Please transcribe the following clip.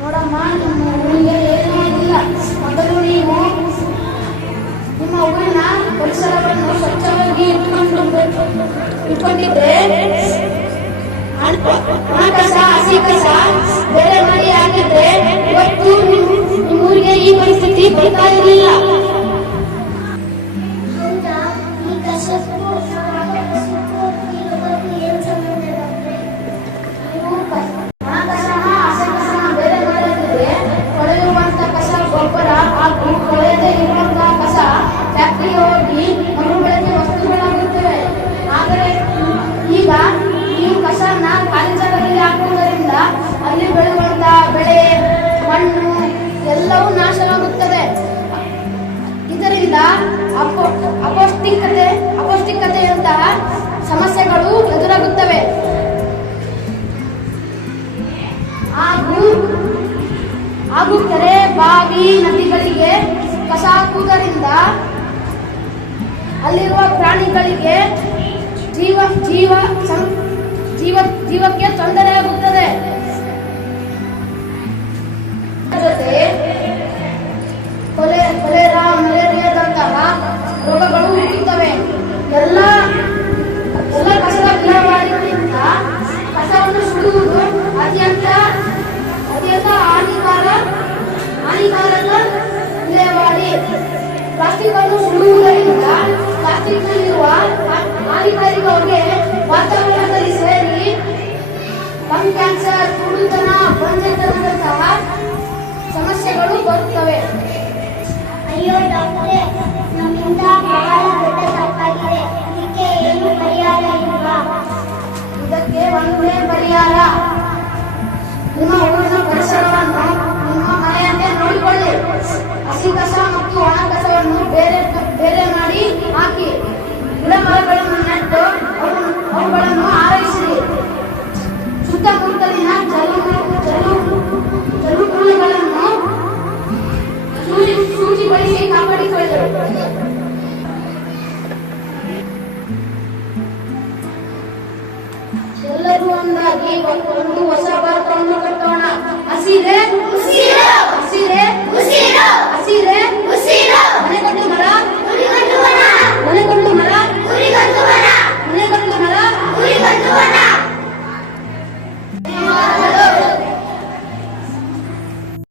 ನೋಡಮ್ಮ, ನಿಮ್ಮ ಊರಿಗೆ ಏನೂ ಆಗಿಲ್ಲ. ಮೊದಲು ನೀವು ನಿಮ್ಮ ಊರಿನ ಪರಿಸರವನ್ನು ಸ್ವಚ್ಛವಾಗಿ ಇಟ್ಕೊಂಡಿದ್ರೆ ಕಸ ಹಸಿ ಕಸ ಬೇರೆ ಮಾಡಿ ಆಗಿದ್ರೆ ಇವತ್ತು ನಿಮ್ಮ ಊರಿಗೆ ಈ ಪರಿಸ್ಥಿತಿ ಬರ್ತಾ ಇರಲಿಲ್ಲ. ಅಲ್ಲಿ ಬೆಳೆಯುವಂತಹ ಬೆಳೆ, ಮಣ್ಣು ಎಲ್ಲವೂ ನಾಶವಾಗುತ್ತದೆ. ಇದರಿಂದ ಅಪೌಷ್ಟಿಕತೆಯಂತಹ ಸಮಸ್ಯೆಗಳು ಎದುರಾಗುತ್ತವೆ. ಹಾಗೂ ಕೆರೆ, ಬಾವಿ, ನದಿಗಳಿಗೆ ಕಸ ಹಾಕುವುದರಿಂದ ಅಲ್ಲಿರುವ ಪ್ರಾಣಿಗಳಿಗೆ ಜೀವಕ್ಕೆ ತೊಂದರೆಯಾಗುತ್ತದೆ. ಜೊತೆ ಕೊಲೆರಾ, ಮಲೇರಿಯಾದಂತಹ ರೋಗಗಳು ಹುಟ್ಟುತ್ತವೆ. ಎಲ್ಲ ಕಸದ ವಿಲೇವಾರಿಗಿಂತ ಕಸವನ್ನು ಸುಡುವುದು ಅತ್ಯಂತ ಹಾನಿಕಾರಕ ವಿಲೇವಾರಿ. ಪ್ಲಾಸ್ಟಿಕ್ ಅನ್ನು ಸುಡುವುದರಿಂದ ಪ್ಲಾಸ್ಟಿಕ್ನಲ್ಲಿರುವ ಹಾನಿಕಾರಕ ಹೊಗೆ ವಾತಾವರಣದಲ್ಲಿ ಸೇರಿ ಲಂಗ್ ಕ್ಯಾನ್ಸರ್, ಕುರುಡುತನ, ಬಂಜೆತನದಂತಹ ಸಮಸ್ಯೆಗಳು ಬರುತ್ತವೆ. ಅಯ್ಯೋ ಡಾಕ್ಟರೇ, ನಮ್ಮಿಂದ ಬಹಳ ದೊಡ್ಡ ತಪ್ಪಾಗಿದೆ. ಇದಕ್ಕೆ ಏನು ಪರಿಹಾರ ಇಲ್ವಾ? ಇದಕ್ಕೆ ಒಂದೇ ಪರಿಹಾರ. ನಿಮ್ಮ ಊರಿನ ಪರಿಸರವನ್ನು ನಿಮ್ಮ ಮನೆಯನ್ನೇ ನೋಡಿಕೊಳ್ಳಿ. ಹಸಿ ಕಸ ಮತ್ತು ಒಣ ಕಸವನ್ನು ಬೇರೆ ಮಾಡಿ ಹಾಕಿ. ಗಿಡ ಮರಗಳನ್ನು ನೆಟ್ಟು ಅವುಗಳನ್ನು ಆರೈಸಿ. ಸುತ್ತಮುತ್ತಲಿನ ಜಲಮೂಲಗಳನ್ನು ಶುಚಿಗೊಳಿಸಿ ಕಾಪಾಡಿಕೊಳ್ಳಿ. ಎಲ್ಲರೂ ಒಂದಾಗಿ ಒಂದು ಹೊಸ ಭಾರತವನ್ನು ಕಟ್ಟೋಣ. ಹಸಿರೇ